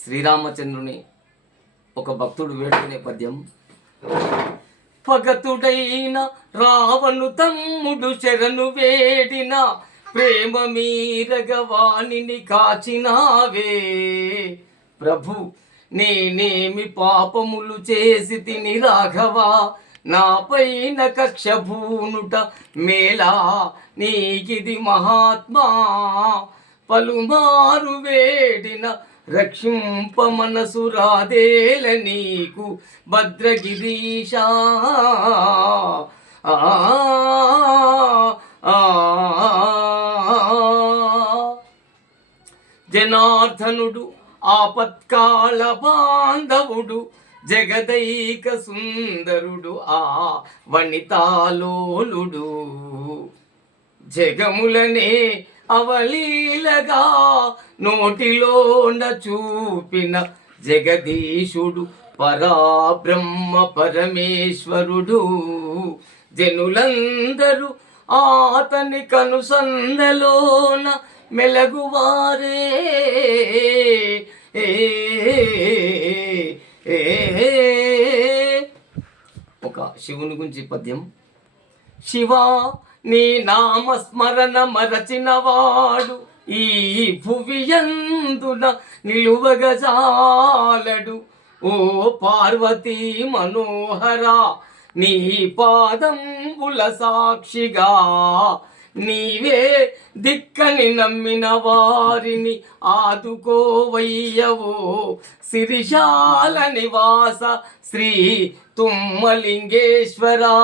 శ్రీరామచంద్రుని ఒక భక్తుడు వేడుకునే పద్యం. పగతుడైన రావణు తమ్ముడు శరణు వేడిన ప్రేమ మీరగవాణిని కాచినావే ప్రభు. నేనేమి పాపములు చేసి తిని రాఘవా, నాపైన కక్ష భూనుట మేలా నీకిది మహాత్మా. పలుమారు వేడిన రక్షింప మనసు రాదేల నీకు భద్రగిరీశా. జనార్దనుడు ఆపత్కాల బాంధవుడు, జగదైక సుందరుడు ఆ వనితాలోలుడు. జగములనే అవలీలగా నోటిలోన చూపిన జగదీశుడు పరాబ్రహ్మ పరమేశ్వరుడు. జనులందరూ ఆతని కనుసందలోన మెలగువారే. ఒక శివుని గురించి పద్యం. శివా, నీ నామస్మరణ మరచినవాడు ఈ భువియందున నిలువగజాలడు. ఓ పార్వతీ మనోహర, నీ పాదంబుల సాక్షిగా నీవే దిక్కని నమ్మిన వారిని ఆదుకోవయ్యవో. సిరిశాల నివాస శ్రీ తుమ్మలింగేశ్వరా.